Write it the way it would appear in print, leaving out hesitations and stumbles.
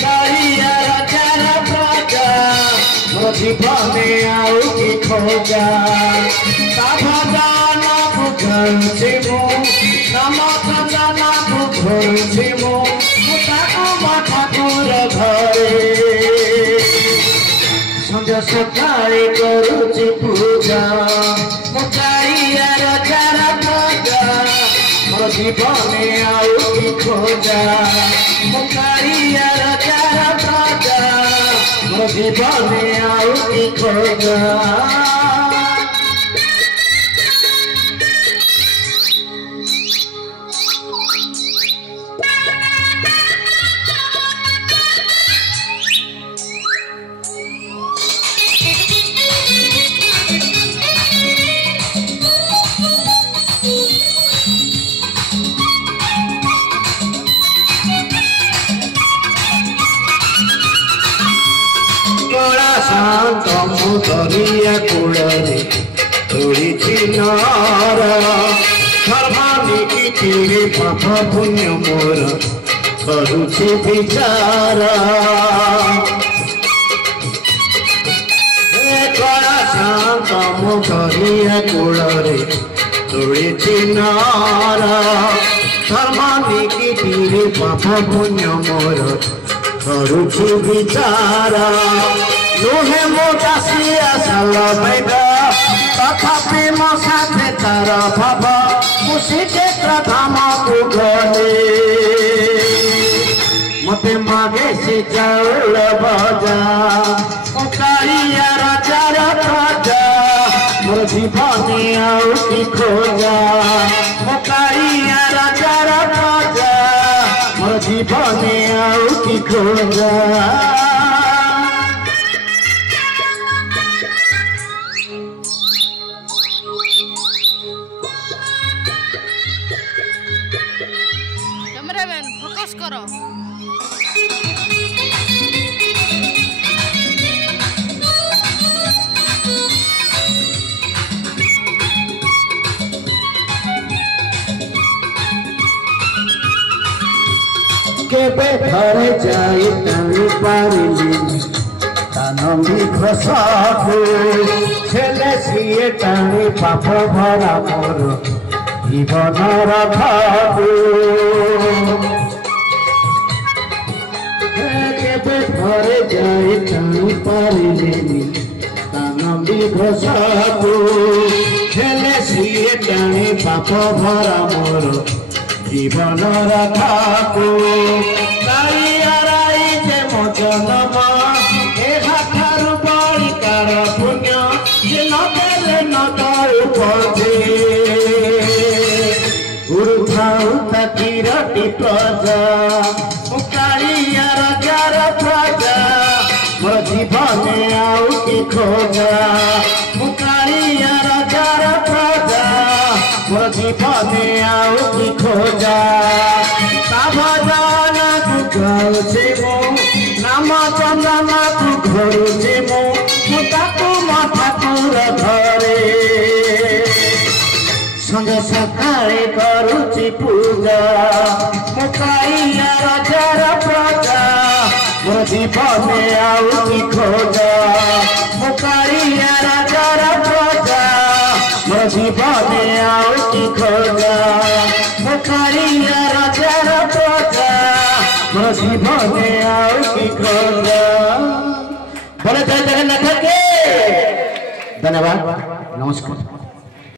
कालिया राजार प्रजा मोर जीवने आउ की खोजा ता भजना बुझुछि मु नाम भजना बुझुछि मु ठाकुर घरे संध्या सकाळे करुछि पूजा मो कालिया राजार प्रजा मोर जीवने आउ की खोजा मो कालिया राजार प्रजा मोर जीवने आउ की खोजा शांत मुदरिया कूड़े तुड़ी नार धर्मानी की पाप पुण्य मोर करुछि विचार कला शांत मुदरिया कूड़े तुड़ी नार धर्मानी की पाप पुण्य मोर करुछि विचार नुहे मोटा सिया साल बैदा तथापि मो साथे तार भाव खुशी क्षेत्र धाम को गले मते मागे से चाउल भजा कालिया राजार प्रजा मोर जीवने आउ की खोजा कालिया राजार प्रजा मोर जीवने आउ की खोजा कैमरामैन फोकस करो केबे घरे जाई टाणी पारिली तानंदी घसाखु छेले सिए टाणी पाप भरा मोर जीवन रखाखु केबे घरे जाई टाणी पारिली तानंदी घसाखु छेले सिए टाणी पाप भरा मोर जीवन रखाखु कालिया राई जे मो जन्म ए हाथारु बड़ी कार पुण्य जे न देले न दाउ पजे गुरु थाउ ताकिरटी प्रजा ओ कालिया राजार प्रजा मोर जीवने आउ की खोजा ओ कालिया राजार प्रजा मोर जीवने आउ की खोजा ता भजना बुझुछि मु नाम चंदना तू घरुछि मु ताकू मो ठाकुर घरे संध्या सकाळे करुछि पूजा मो कालिया राजार प्रजा मोर जीवने आउ की खोजा मो कालिया राजार प्रजा मोर जीवने आउ की खोजा मो कालिया राजार प्रजा मोर जीवने आउ की खोजा बोले जय जगन्नाथ के धन्यवाद नमस्कार।